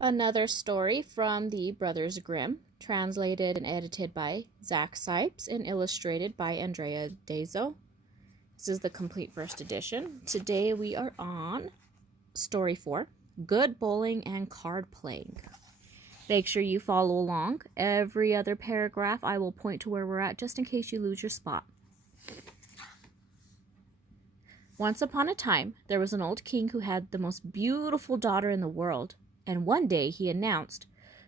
Another story from the Brothers Grimm, translated and edited by Zach Sipes and illustrated by Andrea Dezo. This is the complete first edition. Today we are on story 4, Good Bowling and Card Playing. Make sure you follow along. Every other paragraph I will point to where we're at just in case you lose your spot. Once upon a time, there was an old king who had the most beautiful daughter in the world. And one day he announced,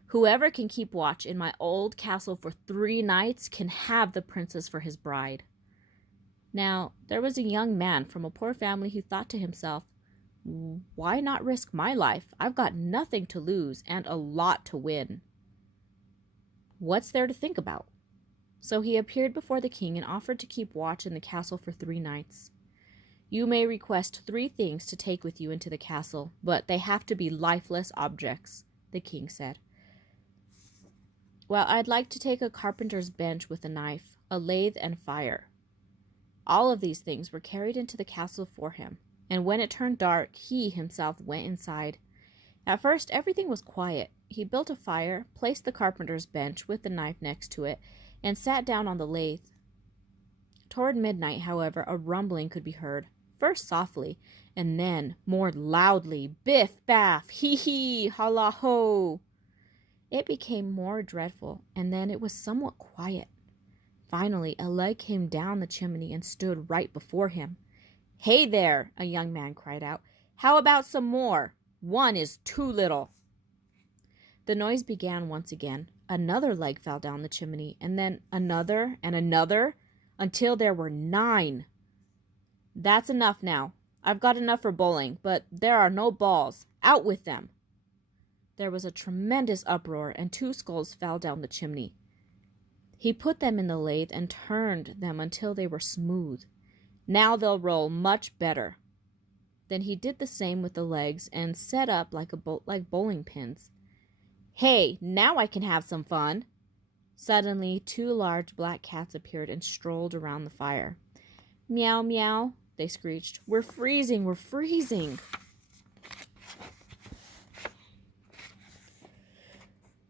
"Whoever can keep watch in my old castle for 3 nights can have the princess for his bride." Now, there was a young man from a poor family who thought to himself, "Why not risk my life? I've got nothing to lose and a lot to win. What's there to think about?" So he appeared before the king and offered to keep watch in the castle for 3 nights. "You may request 3 things to take with you into the castle, but they have to be lifeless objects," the king said. "Well, I'd like to take a carpenter's bench with a knife, a lathe, and fire." All of these things were carried into the castle for him, and when it turned dark, he himself went inside. At first, everything was quiet. He built a fire, placed the carpenter's bench with the knife next to it, and sat down on the lathe. Toward midnight, however, a rumbling could be heard. First softly, and then more loudly. Biff, baff, hee hee, holla ho. It became more dreadful, and then it was somewhat quiet. Finally, a leg came down the chimney and stood right before him. "Hey there," a young man cried out. "How about some more? 1 is too little." The noise began once again. Another leg fell down the chimney, and then another and another, until there were 9. "That's enough now. I've got enough for bowling, but there are no balls. Out with them." There was a tremendous uproar, and 2 skulls fell down the chimney. He put them in the lathe and turned them until they were smooth. "Now they'll roll much better." Then he did the same with the legs and set up like bowling pins. "Hey, now I can have some fun." Suddenly, 2 large black cats appeared and strolled around the fire. "Meow, meow," they screeched. "We're freezing, we're freezing."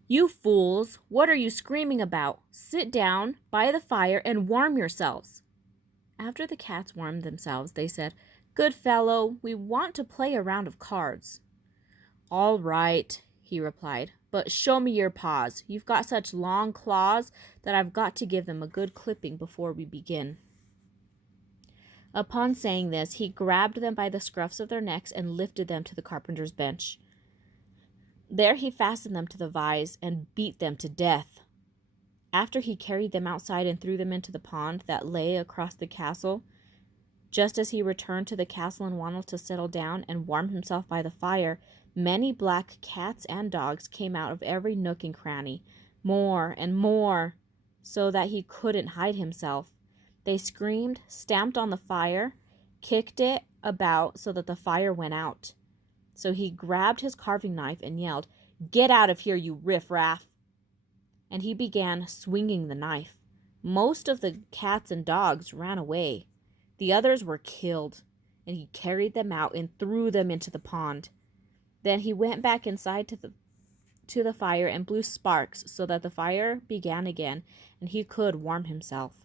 "You fools, what are you screaming about? Sit down by the fire and warm yourselves." After the cats warmed themselves, they said, "Good fellow, we want to play a round of cards." "All right," he replied, "but show me your paws. You've got such long claws that I've got to give them a good clipping before we begin." Upon saying this, he grabbed them by the scruffs of their necks and lifted them to the carpenter's bench. There he fastened them to the vise and beat them to death. After he carried them outside and threw them into the pond that lay across the castle, just as he returned to the castle and wanted to settle down and warm himself by the fire, many black cats and dogs came out of every nook and cranny, more and more, so that he couldn't hide himself. They screamed, stamped on the fire, kicked it about so that the fire went out. So he grabbed his carving knife and yelled, "Get out of here, you riffraff!" And he began swinging the knife. Most of the cats and dogs ran away. The others were killed, and he carried them out and threw them into the pond. Then he went back inside to the fire and blew sparks so that the fire began again and he could warm himself.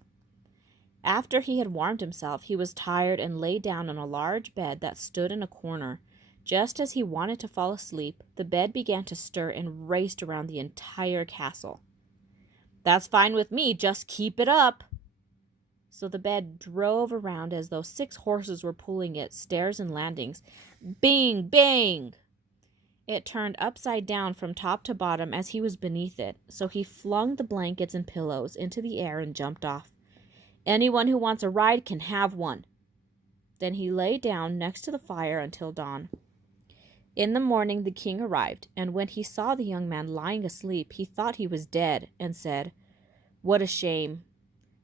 After he had warmed himself, he was tired and lay down on a large bed that stood in a corner. Just as he wanted to fall asleep, the bed began to stir and raced around the entire castle. "That's fine with me, just keep it up." So the bed drove around as though 6 horses were pulling it, stairs and landings. Bing, bang! It turned upside down from top to bottom as he was beneath it, so he flung the blankets and pillows into the air and jumped off. "Anyone who wants a ride can have one." Then he lay down next to the fire until dawn. In the morning the king arrived, and when he saw the young man lying asleep, he thought he was dead, and said, "What a shame."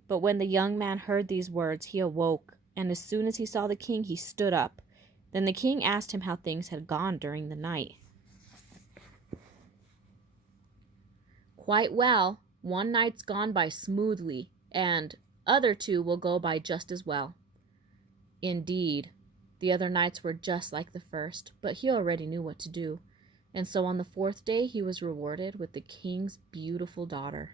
But when the young man heard these words, he awoke, and as soon as he saw the king, he stood up. Then the king asked him how things had gone during the night. "Quite well. 1 night's gone by smoothly, and other 2 will go by just as well." Indeed, the other nights were just like the first, but he already knew what to do. And so on the fourth day, he was rewarded with the king's beautiful daughter.